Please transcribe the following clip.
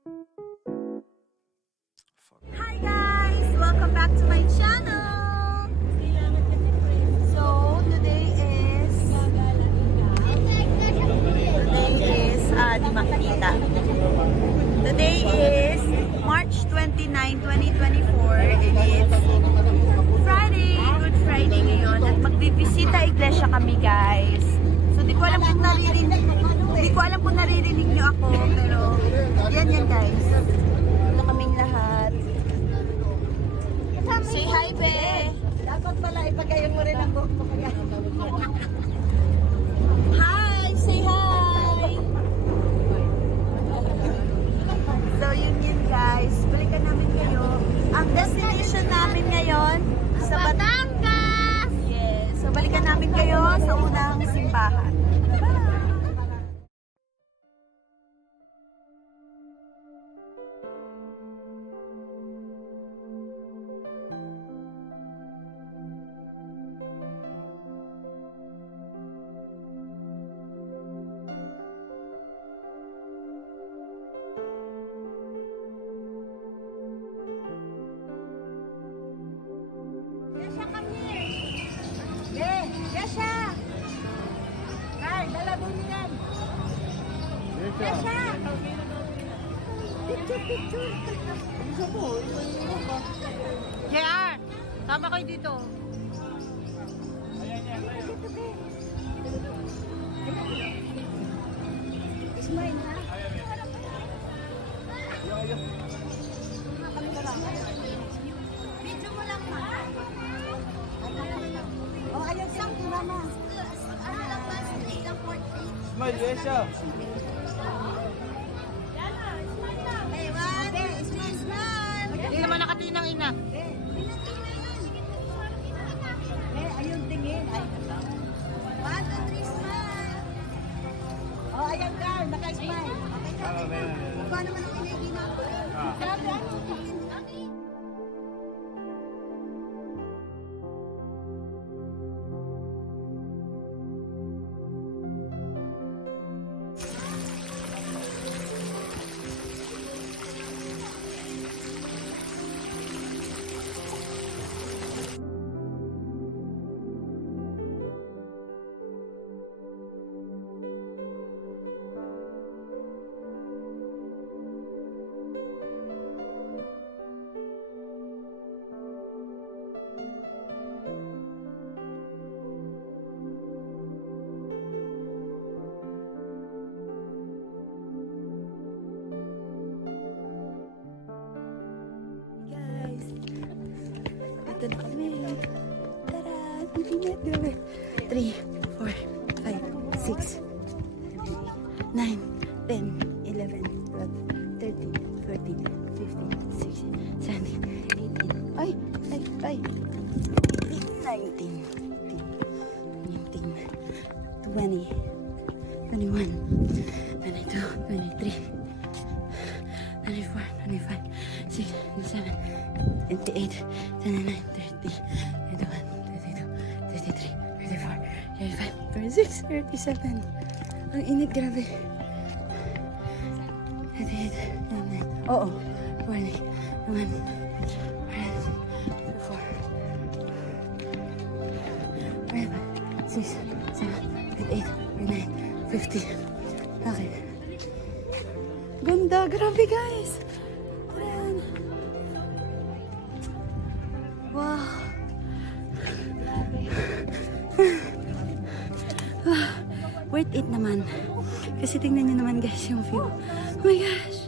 Hi guys! Welcome back to my channel! So, today is... di makikita. Today is March 29, 2024 and it's Friday, Good Friday ngayon at magbibisita iglesia kami guys. So, di ko alam kung naririnig nyo ako pero yan guys. Ito kaming lahat. Say hi, be! Dapat pala ipagayon mo rin ang buhok mo kaya. Hi! Say hi! So, yun guys. Balikan namin kayo. Ang destination namin ngayon sa Batangas! Yes. So, balikan namin kayo sa unang simbahan. Yasha! Carl, dala mo niyan. Yasha! Picture. Isa po. JR! Tama kayo dito. Smile ha? Video mo lang ma. Oh, ayaw siyang mama. Smile, Yesha. Hey, one, smile. Hindi naman nakatingin ng ina. Ayun tingin. Ay, One, two, three, smile. oh, ayan Carl, naka-smile. Paano naman ang kinigina ko? Guys, ito na kami. Tara, hindi na grabe. 3, 4, 5, 6, 9, 10, 11, 12, 13, 14, 15, 16, 17, 18. Ay! 19, 20, 21, 22, 23, 24, 25, 26, 27, 28, 29, 30, 31, 32, 33, 34, 35, 36, 37. Ang init, grabe. 38, 39, oo, 40, 41, 44, 45, 6, 7, 8, 9, 50. Okay. Ganda, grabe guys. Ayan. Wow. Worth it naman. Kasi tingnan nyo naman guys yung view. Oh my gosh.